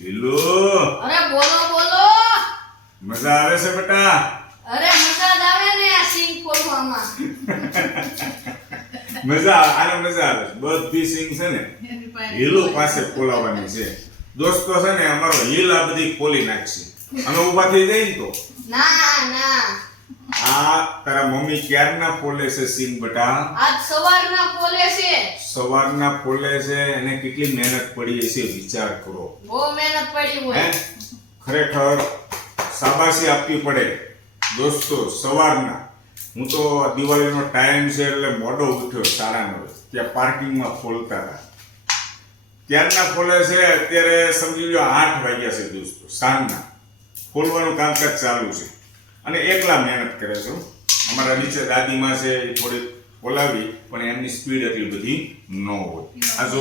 Hello. અરે બોલો બોલો. મજા આવે છે બેટા? અરે મજા જ આવે ને આ સિંગ ખોલવામાં. આને મજા આવે છે. બધી સિંગ છે ને હીલો પાસે ખોલાવવાની છે. દોસ્તો છે ને અમારો હીલ આ બધી ખોલી નાખશે. અમે ઊભા થઈ જઈએ ને તો ના ના આ તારા મમ્મી ક્યારના ખોલે છે સિંગ બેટા? આજ સવારના ખોલે છે. સવારના ખોલે છે. એને કેટલી મહેનત પડી હશે વિચાર કરો. બહુ મહેનત પડી હે? હોય. ખરેખર શાબાશી આપવી પડે દોસ્તો. સવારના હું તો દિવાળીનો ટાઈમ છે એટલે મોડો ઉઠ્યો 9:30. ત્યાં પાર્કિંગમાં ખોલતા હતા. ત્યારના ખોલે છે. અત્યારે સમજી લો 8 વાગ્યા છે દોસ્તો. સાંજના ખોલવાનું કામકાજ ચાલુ છે અને એકલા મહેનત કરે છે. અમારા નીચે દાદીમાં છે એ થોડીક ખોલાવી પણ એમની સ્પીડ એટલી બધી ન હોય. આ જો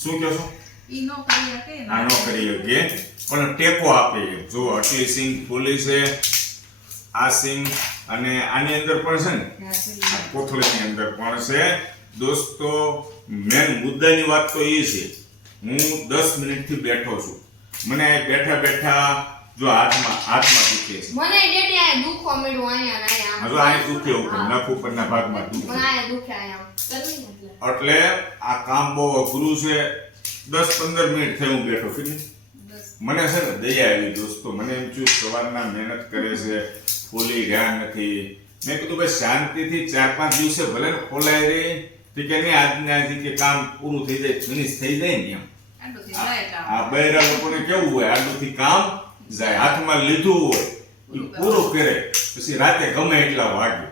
શું કહો છો? આ નો કરી શકે પણ ટેકો આપે. જો આટલી સિંગ ખોલી છે આ સિંગ અને આની અંદર પણ છે ને આ કોથળીની અંદર પણ છે દોસ્તો. મેન મુદ્દાની વાત તો એ છે હું 10 મિનિટથી બેઠો છું. મને બેઠા બેઠા જો હાથમાં દુખે છે. મને ડેડી આ દુખો મળ્યો અહીંયા ને અહીંયા. હજુ આ દુખે ઉપર નખ ઉપરના ભાગમાં દુખે. મને અહીંયા દુખે અહીંયા. કરવી ને એટલે આ કામ બહુ અઘરું છે. 10-15 મિનિટ થઈ હું બેઠો છું. મને છે ને દયા આવી દોસ્તો. મને એમ થયું સવારના મહેનત કરે છે ખોલી રહ્યા નથી. મેં કીધું ભાઈ શાંતિથી 4-5 દિવસે ભલે ને ખોલાય રહી તો કે નહીં આજને આજે કે કામ પૂરું થઈ જાય ફિનિશ થઈ જાય ને એમ. આ બૈરા લોકોને કેવું હોય આડુથી કામ જાય. હાથમાં લીધું હોય એ પૂરું કરે પછી રાતે ગમે એટલા વાગે.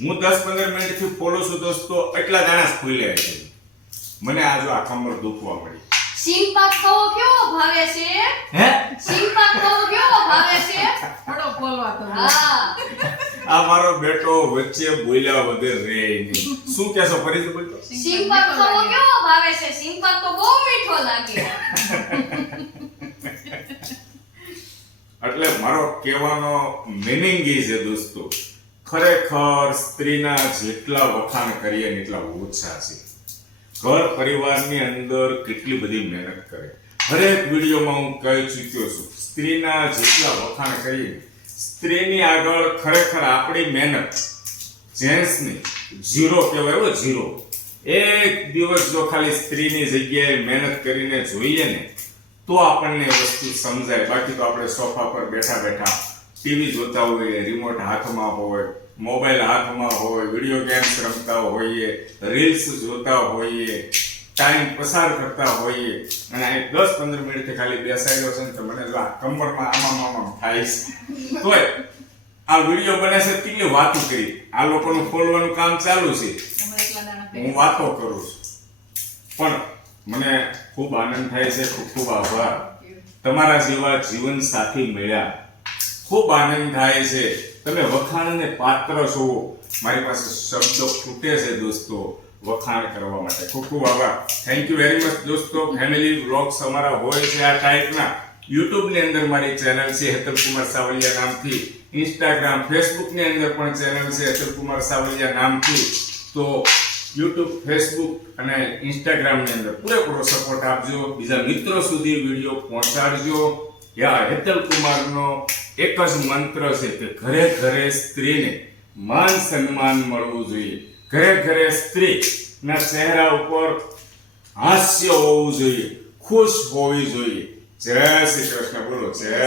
હું 10-15 મિનિટથી ખોલું છું દોસ્તો. એટલા દાણા જ ખોલ્યા છે. મને આ જો આ કમર દુખવા મળી. સિંગ પાક ખાવો કેવો ભાવે છે? હે? સિંગ પાક ખાવો કેવો ભાવે છે? થોડો બોલવા તો હા. આ મારો બેટો વચ્ચે બોલ્યા વગર રે નહીં. શું કહેશો? ફરીથી બોલતો. સિંગ પાક ખાવો કેવો ભાવે છે? સિંગ પાક તો બહુ મીઠો લાગે. એટલે મારો કહેવાનો મીનિંગ એ છે દોસ્તો ખરેખર સ્ત્રીના જેટલા વખાણ કરીએ ને એટલા ઓછા છે. ઘર પરિવારની અંદર કેટલી બધી મહેનત કરે. હરેક વિડીયોમાં હું કહી ચૂક્યો છું સ્ત્રીના જેટલા વખાણ કરીએ સ્ત્રીની આગળ ખરેખર આપણી મહેનત જેન્ટ્સની ઝીરો કહેવાય. હો ઝીરો. એક દિવસ જો ખાલી સ્ત્રીની જગ્યાએ મહેનત કરીને જોઈએ ને તો આપણને વસ્તુ સમજાય. બાકી તો આપણે સોફા પર બેઠા બેઠા ટીવી જોતા હોઈએ, રિમોટ હાથમાં હોય, મોબાઈલ હાથમાં હોય, વિડીયો ગેમ્સ રમતા હોઈએ, રીલ્સ જોતા હોઈએ, ટાઈમ પસાર કરતા હોઈએ અને 10-15 મિનિટથી ખાલી બેસાડ્યો છે ને તો મને જો આ કમરમાં આમાં થાય છે. તોય આ વિડીયો બને છે કેટલી વાતો કરી. આ લોકોનું ખોલવાનું કામ ચાલુ છે હું વાતો કરું છું પણ મને ખૂબ આનંદ થાય છે. ખૂબ ખૂબ આભાર. તમારા જેવા જીવન સાથી મળ્યા ખૂબ આનંદ થાય છે. તમે વખાણને પાત્ર છો. મારી પાસે શબ્દો ખૂટે છે દોસ્તો વખાણ કરવા માટે. ખૂબ ખૂબ આભાર. થેન્ક યુ વેરી મચ દોસ્તો. ફેમિલી વ્લોગ્સ અમારા હોય છે આ ટાઈપના. યુટ્યુબની અંદર મારી ચેનલ છે હેતલ કુમાર સાવલિયા નામથી. ઇન્સ્ટાગ્રામ ફેસબુકની અંદર પણ ચેનલ છે હેતલ કુમાર સાવલિયા નામથી. તો યુટ્યુબ, ફેસબુક અને ઇન્સ્ટાગ્રામની અંદર પૂરેપૂરો સપોર્ટ આપજો. બીજા મિત્રો સુધી વિડીયો પહોંચાડજો. યા હેતલ કુમારનો એક જ મંત્ર છે કે ઘરે ઘરે સ્ત્રીને માન સન્માન મળવું જોઈએ. ઘરે ઘરે સ્ત્રીના ચહેરા ઉપર હાસ્ય હોવું જોઈએ, ખુશ હોવી જોઈએ. જય શ્રી કૃષ્ણ. બોલો જય